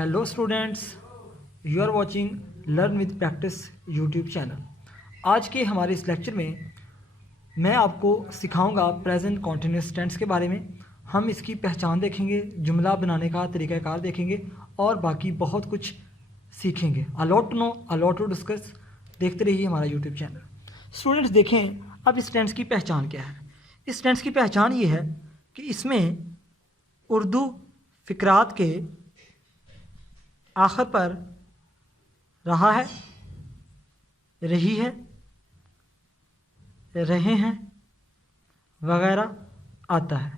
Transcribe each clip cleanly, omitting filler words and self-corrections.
Hello students, you are watching learn with practice YouTube channel. आज के हमारे इस लेक्चर में मैं आपको सिखाऊंगा प्रेजेंट कॉन्टिन्यूस टेंस के बारे में। हम इसकी पहचान देखेंगे, जुमला बनाने का तरीक़ाकार देखेंगे और बाकी बहुत कुछ सीखेंगे। A lot to know, a lot to discuss. देखते रहिए हमारा यूट्यूब चैनल। स्टूडेंट्स देखें अब इस टेंस की पहचान क्या है। इस टेंस की पहचान ये है कि इसमें उर्दू फ़िक्रात के आखिर पर रहा है, रही है, रहे हैं वगैरह आता है।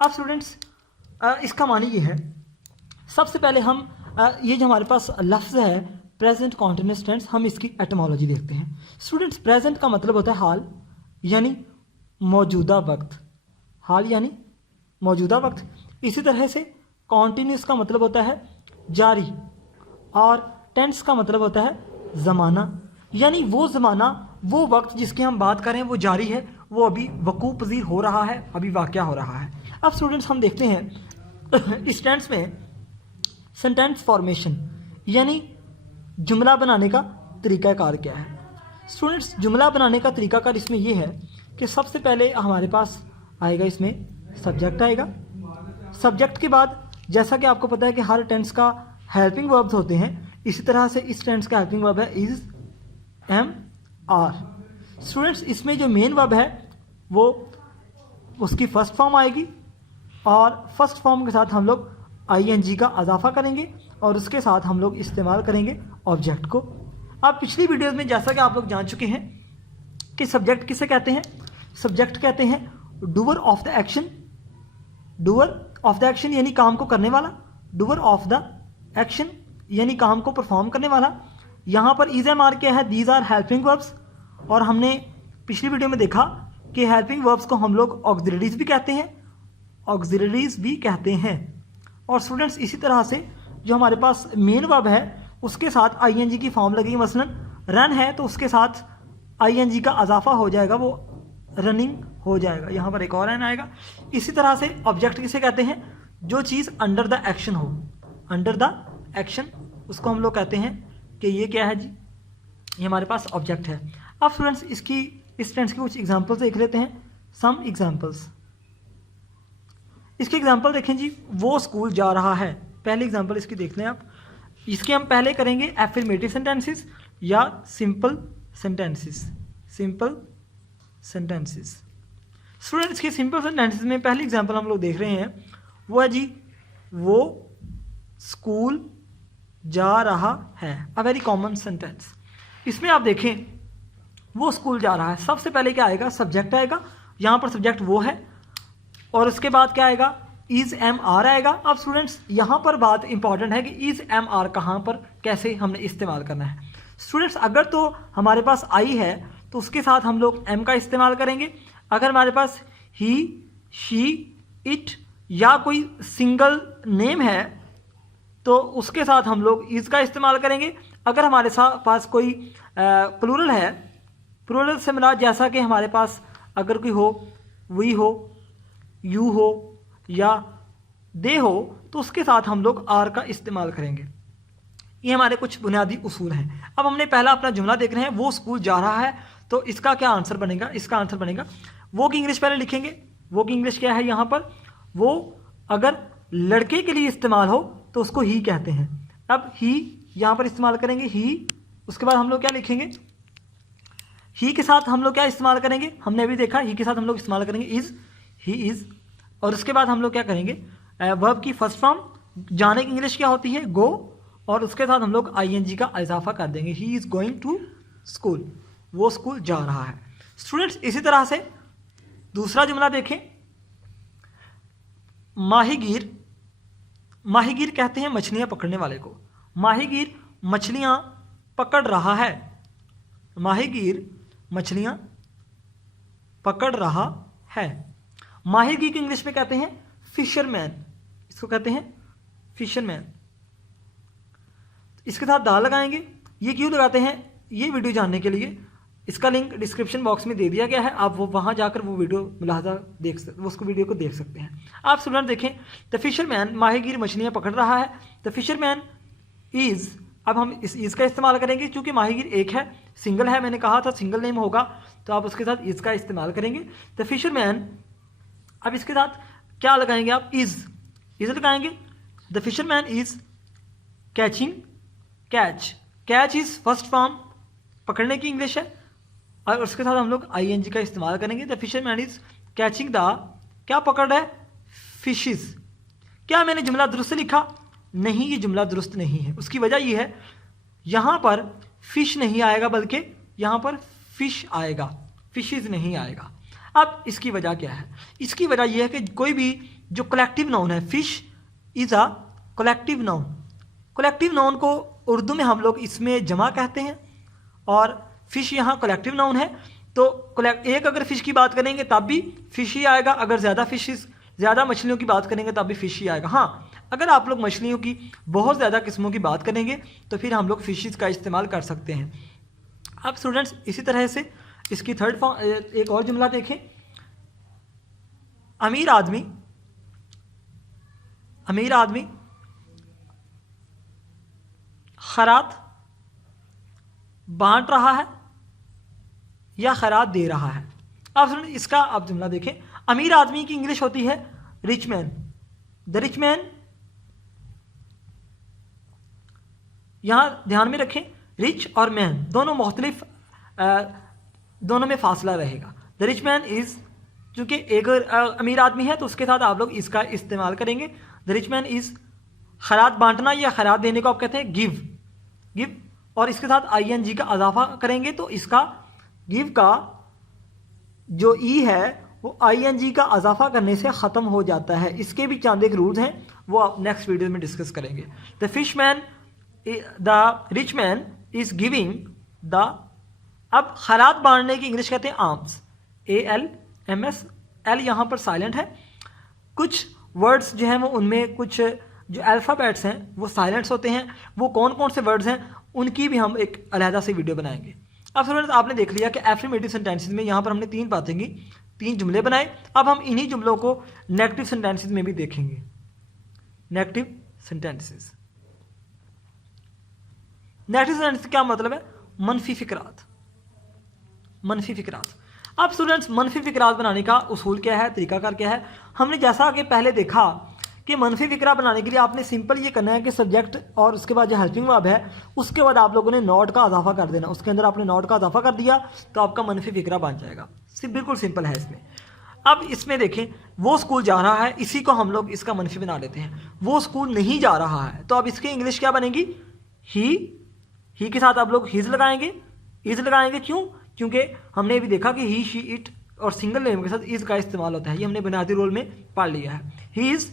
अब स्टूडेंट्स इसका मानी ये है, सबसे पहले हम ये जो हमारे पास लफ्ज़ है प्रेजेंट कॉन्टिन्यूस टेंस, हम इसकी एटमोलॉजी देखते हैं। स्टूडेंट्स प्रेजेंट का मतलब होता है हाल यानी मौजूदा वक्त, हाल यानी मौजूदा वक्त। इसी तरह से कॉन्टिन्यूस का मतलब होता है जारी और टेंस का मतलब होता है ज़माना, यानी वो ज़माना, वो वक्त जिसकी हम बात करें वो जारी है, वो अभी वकूअ पज़ीर हो रहा है, अभी वाक़या हो रहा है। अब स्टूडेंट्स हम देखते हैं इस टेंस में सेंटेंस फॉर्मेशन यानी जुमला बनाने का तरीक़ाकार क्या है। स्टूडेंट्स जुमला बनाने का तरीक़ाकार इसमें ये है कि सबसे पहले हमारे पास आएगा, इसमें सब्जेक्ट आएगा। सब्जेक्ट के बाद जैसा कि आपको पता है कि हर टेंस का हेल्पिंग वर्ब्स होते हैं, इसी तरह से इस टेंस का हेल्पिंग वर्ब है इज़, एम, आर। स्टूडेंट्स इसमें जो मेन वर्ब है वो उसकी फ़र्स्ट फॉर्म आएगी और फर्स्ट फॉर्म के साथ हम लोग आईएनजी का इजाफा करेंगे और उसके साथ हम लोग इस्तेमाल करेंगे ऑब्जेक्ट को। अब पिछली वीडियोज़ में जैसा कि आप लोग जान चुके हैं कि सब्जेक्ट किसे कहते हैं। सब्जेक्ट कहते हैं doer of the action, doer of the action यानी काम को करने वाला, डूअर ऑफ द एक्शन यानी काम को परफॉर्म करने वाला। यहाँ पर इज़ एम आर क्या है, दीज आर हेल्पिंग वर्ब्स। और हमने पिछली वीडियो में देखा कि हेल्पिंग वर्ब्स को हम लोग ऑक्सिलरीज भी कहते हैं, ऑक्सिलरीज भी कहते हैं। और स्टूडेंट्स इसी तरह से जो हमारे पास मेन वर्ब है उसके साथ आईएनजी की फॉर्म लगेगी। मसलन रन है तो उसके साथ आईएनजी का इजाफा हो जाएगा, वो रनिंग हो जाएगा। यहाँ पर एक और एन आएगा। इसी तरह से ऑब्जेक्ट किसे कहते हैं, जो चीज़ अंडर द एक्शन हो, अंडर द एक्शन, उसको हम लोग कहते हैं कि ये क्या है जी, ये हमारे पास ऑब्जेक्ट है। अब स्टूडेंट्स इस टेंस के कुछ एग्जांपल्स देख लेते हैं, सम एग्जांपल्स। इसके एग्जांपल देखें जी, वो स्कूल जा रहा है। पहले एग्जांपल इसकी देख लें आप। इसके हम पहले करेंगे एफर्मेटिव सेंटेंसेस या simple sentences, simple sentences. Students के सिंपल सेंटेंसेस में पहली एग्जांपल हम लोग देख रहे हैं, वो है जी वो स्कूल जा रहा है। A very common sentence. इसमें आप देखें वो स्कूल जा रहा है, सबसे पहले क्या आएगा, सब्जेक्ट आएगा। यहाँ पर सब्जेक्ट वो है और उसके बाद क्या आएगा, इज़ एम आर आएगा। अब स्टूडेंट्स यहाँ पर बात इंपॉर्टेंट है कि इज़ एम आर कहाँ पर कैसे हमने इस्तेमाल करना है। स्टूडेंट्स अगर तो हमारे पास आई है तो उसके साथ हम लोग एम का इस्तेमाल करेंगे। अगर हमारे पास ही, शी, इट या कोई सिंगल नेम है तो उसके साथ हम लोग इज़ का इस्तेमाल करेंगे। अगर हमारे पास कोई प्लूरल है, प्लूरल से मिला जैसा कि हमारे पास अगर कोई हो, वी हो, यू हो या दे हो, तो उसके साथ हम लोग आर का इस्तेमाल करेंगे। ये हमारे कुछ बुनियादी उसूल हैं। अब हमने पहला अपना जुमला देख रहे हैं, वो स्कूल जा रहा है, तो इसका क्या आंसर बनेगा, इसका आंसर बनेगा वो की इंग्लिश पहले लिखेंगे। वो की इंग्लिश क्या है, यहाँ पर वो अगर लड़के के लिए इस्तेमाल हो तो उसको ही कहते हैं। अब ही यहाँ पर इस्तेमाल करेंगे, ही। उसके बाद हम लोग क्या लिखेंगे, ही के साथ हम लोग क्या इस्तेमाल करेंगे, हमने अभी देखा ही के साथ हम लोग इस्तेमाल करेंगे इज़, ही इज़। और उसके बाद हम लोग क्या करेंगे, वर्ब की फर्स्ट फॉर्म जाने की इंग्लिश क्या होती है, गो, और उसके साथ हम लोग आईएनजी का इजाफा कर देंगे, he is going to school, वो स्कूल जा रहा है। स्टूडेंट्स इसी तरह से दूसरा जुमला देखें, माहीगीर, माहीगीर कहते हैं मछलियां पकड़ने वाले को। माहीगीर मछलियां पकड़ रहा है, माहीगीर मछलियां पकड़ रहा है। माहीगीर की इंग्लिश में कहते हैं फिशरमैन, इसको कहते हैं फिशरमैन। इसके साथ दाल लगाएंगे। ये क्यों लगाते हैं, ये वीडियो जानने के लिए इसका लिंक डिस्क्रिप्शन बॉक्स में दे दिया गया है, आप वो वहाँ जाकर वो वीडियो मुलाहजा देख सकते, उसको वीडियो को देख सकते हैं। आप स्टूडेंट देखें, द फिशरमैन माहीगीर मछलियाँ पकड़ रहा है। द फिशरमैन इज़, अब हम इस इज़ का इस्तेमाल करेंगे क्योंकि माहीगीर एक है, सिंगल है, मैंने कहा था सिंगल नेम होगा, तो आप उसके साथ इज़ का इस्तेमाल करेंगे। द फिशरमैन, अब इसके साथ क्या लगाएंगे आप, इज़ लगाएंगे। The fisherman is catching, catch is first form, पकड़ने की इंग्लिश है, और उसके साथ हम लोग ING का इस्तेमाल करेंगे। The fisherman is catching the, क्या पकड़ रहा है, फिशेस। क्या मैंने जुमला दुरुस्त लिखा? नहीं, ये जुमला दुरुस्त नहीं है। उसकी वजह ये है, यहाँ पर फिश नहीं आएगा बल्कि यहाँ पर फिश आएगा, फिशेज नहीं आएगा। अब इसकी वजह क्या है? इसकी वजह यह है कि कोई भी जो कलेक्टिव नाउन है, fish is a collective noun. Collective noun को उर्दू में हम लोग इसमें जमा कहते हैं, और फिश यहाँ कलेक्टिव नाउन है, तो एक अगर फिश की बात करेंगे तब भी फिश ही आएगा, अगर ज़्यादा मछलियों की बात करेंगे तब भी फिश ही आएगा। हाँ, अगर आप लोग मछलियों की बहुत ज़्यादा किस्मों की बात करेंगे तो फिर हम लोग फिशेस का इस्तेमाल कर सकते हैं। अब स्टूडेंट्स इसी तरह से इसकी थर्ड फॉर्म, एक और जुमला देखें, अमीर आदमी खैरात बांट रहा है या खैरात दे रहा है। अब स्टूडेंट इसका आप जुमला देखें, अमीर आदमी की इंग्लिश होती है rich man. The rich man, यहां ध्यान में रखें, रिच और मैन दोनों मुख्तलिफ, दोनों में फासला रहेगा। द रिच मैन इज, चूंकि एक अमीर आदमी है तो उसके साथ आप लोग इसका इस्तेमाल करेंगे। द रिच मैन इज, खैरात बांटना या खैरात देने को आप कहते हैं गिव, और इसके साथ ING का इजाफा करेंगे तो इसका गिव का जो है वो ING का इजाफा करने से ख़त्म हो जाता है। इसके भी चंद एक रूल्स हैं, वो आप नेक्स्ट वीडियो में डिस्कस करेंगे। The rich man is giving the, अब खैरात बांटने की इंग्लिश कहते हैं आर्म्स, ALMS, L यहाँ पर साइलेंट है। कुछ वर्ड्स जो हैं वो, उनमें कुछ जो अल्फ़ाबेट्स हैं वो साइलेंट्स होते हैं, वो कौन कौन से वर्ड्स हैं उनकी भी हम एक अलहदा से वीडियो बनाएंगे। अब स्टूडेंट्स आपने देख लिया कि एफर्मेटिव सेंटेंसेस में यहाँ पर हमने 3 बातें की, 3 जुमले बनाए। अब हम इन्हीं जुमलों को नेगेटिव सेंटेंसेस में भी देखेंगे। नेगेटिव सेंटेंसेस, नेगेटिव सेंटेंस क्या मतलब है? मनफी फिक्रात। अब स्टूडेंट्स मनफी फिक्रात बनाने का उसूल क्या है, तरीकाकार क्या है? हमने जैसा कि पहले देखा कि मनफी फिक्रा बनाने के लिए आपने सिंपल ये करना है कि सब्जेक्ट और उसके बाद जो हेल्पिंग वर्ब है उसके बाद आप लोगों ने नॉट का इजाफा कर देना, उसके अंदर आपने नॉट का इजाफा कर दिया तो आपका मनफी फिक्रा बन जाएगा। बिल्कुल सिंपल है इसमें। अब इसमें देखें, वो स्कूल जा रहा है, इसी को हम लोग इसका मनफी बना लेते हैं। वो स्कूल नहीं जा रहा है, तो अब इसकी इंग्लिश क्या बनेगी? ही के साथ आप लोग हिज लगाएंगे, इज लगाएंगे। क्यों? क्योंकि हमने भी देखा कि ही, शी, इट और सिंगल नेम के साथ इज का इस्तेमाल होता है, ये हमने बुनियादी रोल में पढ़ लिया है। ही इज,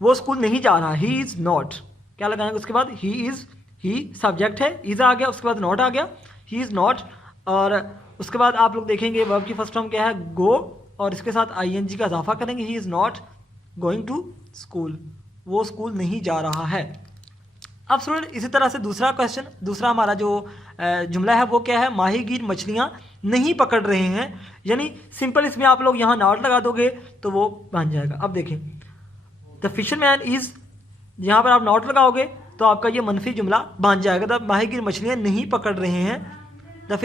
वो स्कूल नहीं जा रहा, ही इज नॉट, क्या लगाएंगे उसके बाद? ही इज, ही सब्जेक्ट है, इज आ गया, उसके बाद नॉट आ गया, ही इज नॉट। और उसके बाद आप लोग देखेंगे वर्ब की फर्स्ट फॉर्म क्या है? गो, और इसके साथ ING का इजाफा करेंगे, he is not going to school, वो स्कूल नहीं जा रहा है। अब स्टूडेंट इसी तरह से दूसरा क्वेश्चन, दूसरा हमारा जो जुमला है वो क्या है? माहीगीर मछलियाँ नहीं पकड़ रहे हैं, यानी सिंपल इसमें आप लोग यहाँ नॉट लगा दोगे तो वो बन जाएगा। अब देखें, द फिशरमैन इज, यहाँ पर आप नॉट लगाओगे तो आपका ये मनफी जुमला बन जाएगा। द माहीगीर मछलियाँ नहीं पकड़ रहे हैं, the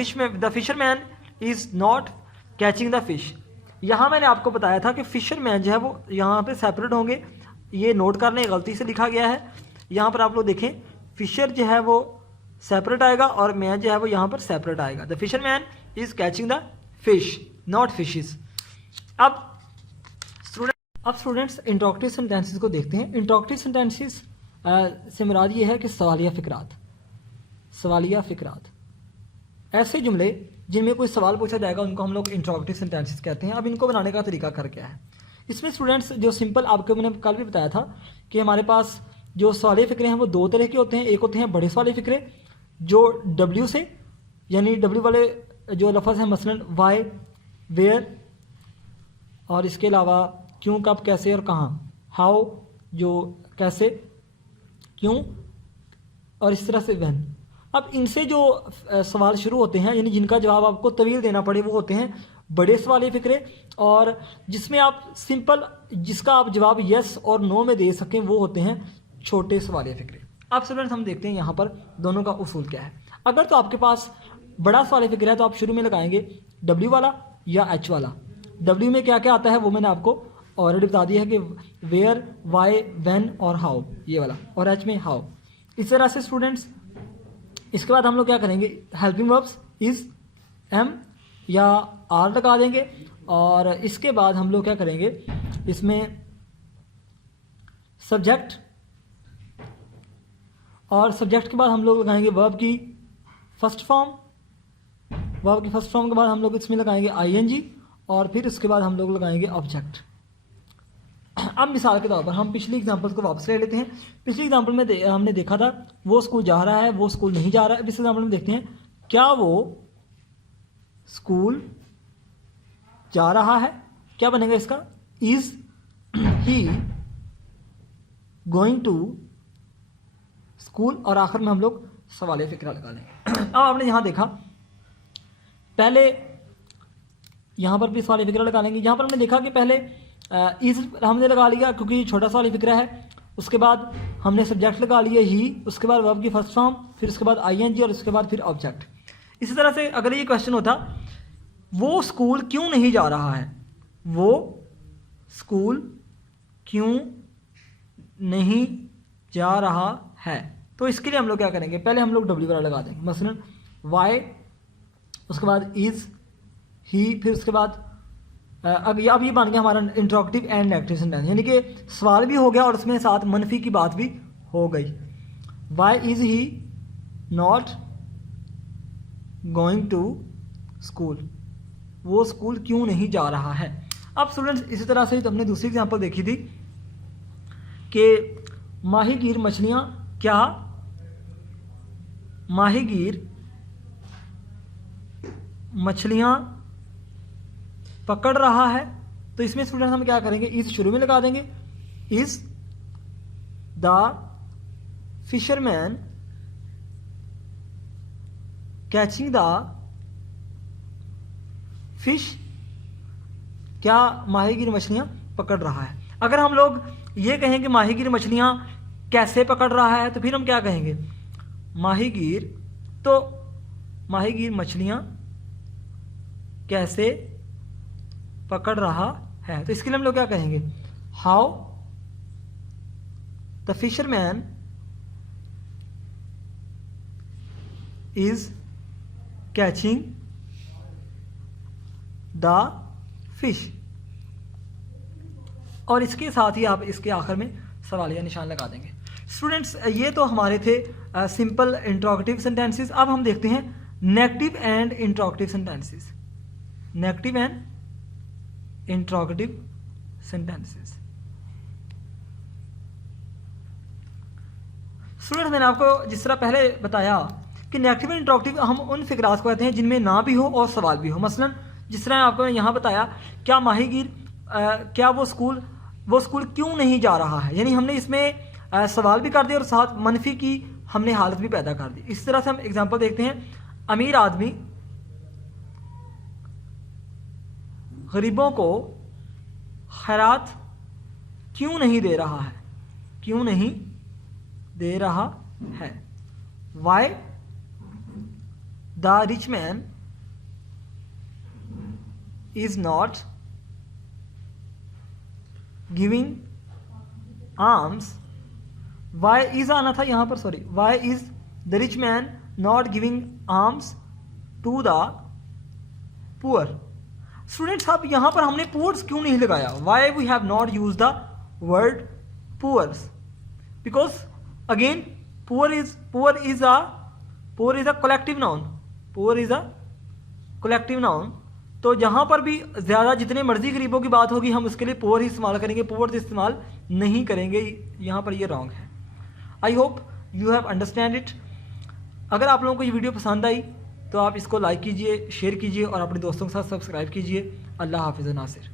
fisherman is not catching the fish. यहाँ मैंने आपको बताया था कि फिशरमैन जो है वो यहाँ पे सेपरेट होंगे, ये नोट करने गलती से लिखा गया है। यहाँ पर आप लोग देखें, फिशर जो है वो सेपरेट आएगा और मैन जो है वो यहाँ पर सेपरेट आएगा। The fisherman is catching the fish, not fishes. अब स्टूडेंट्स इंट्रोगेटिव सेंटेंसेस को देखते हैं। इंट्रोगेटिव सेंटेंसेस से मुराद ये है कि सवालिया फिक्रात, ऐसे जुमले जिनमें कोई सवाल पूछा जाएगा उनको हम लोग इंट्रोगेटिव सेंटेंसेस कहते हैं। अब इनको बनाने का तरीका कर क्या है? इसमें स्टूडेंट्स जो सिंपल, आपको मैंने कल भी बताया था कि हमारे पास जो सवालिया फ़िक्रे हैं वो 2 तरह के होते हैं। एक होते हैं बड़े सवालिया फ़िक्रे जो W से, यानी W वाले जो लफ्ज़ हैं, मसलन वाई, वेयर, और इसके अलावा क्यों, कब, कैसे और कहाँ, हाउ, जो कैसे, क्यों, और इस तरह से व्हेन। अब इनसे जो सवाल शुरू होते हैं, यानी जिनका जवाब आपको तवील देना पड़े, वो होते हैं बड़े सवालिया फ़िक्रे, और जिसमें आप सिंपल, जिसका आप जवाब यस और नो में दे सकें, वो होते हैं छोटे सवालिया फ़िक्रे। अब स्टूडेंट्स हम देखते हैं यहाँ पर दोनों का उसूल क्या है। अगर तो आपके पास बड़ा सवालिया फ़िक्र है तो आप शुरू में लगाएंगे डब्ल्यू वाला या एच वाला। डब्ल्यू में क्या क्या आता है वो मैंने आपको ऑलरेडी बता दिया है कि वेयर, वाई, व्हेन और हाउ, ये वाला, और एच में हाउ। इस तरह से स्टूडेंट्स इसके बाद हम लोग क्या करेंगे, हेल्पिंग वर्ब्स इज, एम या आर लगा देंगे, और इसके बाद हम लोग क्या करेंगे, इसमें सब्जेक्ट, और सब्जेक्ट के बाद हम लोग लगाएंगे वर्ब की फर्स्ट फॉर्म, वर्ब की फर्स्ट फॉर्म के बाद हम लोग इसमें लगाएंगे आईएनजी, और फिर उसके बाद हम लोग लगाएंगे ऑब्जेक्ट। अब मिसाल के तौर पर हम पिछली एग्जांपल्स को वापस ले लेते हैं। पिछली एग्जांपल में हमने देखा था वो स्कूल जा रहा है, वो स्कूल नहीं जा रहा है। अब इस एग्जांपल में देखते हैं क्या वो स्कूल जा रहा है, क्या बनेगा इसका, is he going to school, और आखिर में हम लोग सवालिया फ़िक्रा लगा लेंगे। अब आपने यहाँ देखा, पहले यहाँ पर भी सवालिया फ़िक्रा लगा लेंगे। यहाँ पर हमने देखा कि पहले इस हमने लगा लिया क्योंकि छोटा सवालिया फ़िक्रा है, उसके बाद हमने सब्जेक्ट लगा लिया ही, उसके बाद वर्ब की फर्स्ट फॉर्म, फिर उसके बाद आईएनजी, और उसके बाद फिर ऑब्जेक्ट। इसी तरह से अगर ये क्वेश्चन होता वो स्कूल क्यों नहीं जा रहा है, वो स्कूल क्यों नहीं जा रहा है, तो इसके लिए हम लोग क्या करेंगे, पहले हम लोग डब्ल्यू वाला लगा देंगे, मसलन वाई, उसके बाद इज, ही, फिर उसके बाद अब ये बन गया हमारा इंट्रोगेटिव एंड नेगेटिव सेंटेंस, यानी कि सवाल भी हो गया और उसमें साथ मनफी की बात भी हो गई। Why is he not going to school, वो स्कूल क्यों नहीं जा रहा है। अब स्टूडेंट्स इसी तरह से तो हमने दूसरी एग्जांपल देखी थी कि माहीगीर मछलियां क्या, माहीगीर मछलियां पकड़ रहा है, तो इसमें स्टूडेंट हम क्या करेंगे, इस शुरू में लगा देंगे, is the fisherman catching the fish, क्या माहीगीर मछलियां पकड़ रहा है। अगर हम लोग ये कहें कि माहीगीर मछलियां कैसे पकड़ रहा है, तो फिर हम क्या कहेंगे, माहीगीर, तो माहीगीर मछलियां कैसे पकड़ रहा है, तो इसके लिए हम लोग क्या कहेंगे, how the fisherman is catching the fish, और इसके साथ ही आप इसके आखिर में सवालिया निशान लगा देंगे। स्टूडेंट्स ये तो हमारे थे सिंपल इंट्रोगेटिव सेंटेंसेस। अब हम देखते हैं negative and interrogative sentences, negative and interrogative sentences. Students मैंने आपको जिस तरह पहले बताया कि नेगेटिव एंड इंट्रोगेटिव हम उन फिक्रात को कहते हैं जिनमें ना भी हो और सवाल भी हो। मसलन जिस तरह आपको यहाँ बताया, क्या माहीगीर क्या वो स्कूल क्यों नहीं जा रहा है, यानी हमने इसमें सवाल भी कर दिया और साथ मनफी की हमने हालत भी पैदा कर दी। इस तरह से हम एग्जांपल देखते हैं, अमीर आदमी गरीबों को खैरात क्यों नहीं दे रहा है, क्यों नहीं दे रहा है। Why the rich man is not giving arms, why is आना था यहाँ पर, sorry, why is the rich man not giving arms to the poor. Students अब यहाँ पर हमने पुअर्स क्यों नहीं लगाया, why we have not use the word poors, because again poor is a collective noun, poor is a collective noun. तो जहाँ पर भी ज़्यादा जितने मर्जी गरीबों की बात होगी हम उसके लिए पुअर ही इस्तेमाल करेंगे, पुअर्स इस्तेमाल नहीं करेंगे, यहाँ पर ये रॉन्ग है। I hope you have understand it. अगर आप लोगों को ये वीडियो पसंद आई तो आप इसको लाइक कीजिए, शेयर कीजिए और अपने दोस्तों के साथ सब्सक्राइब कीजिए। अल्लाह हाफिज़ नासिर।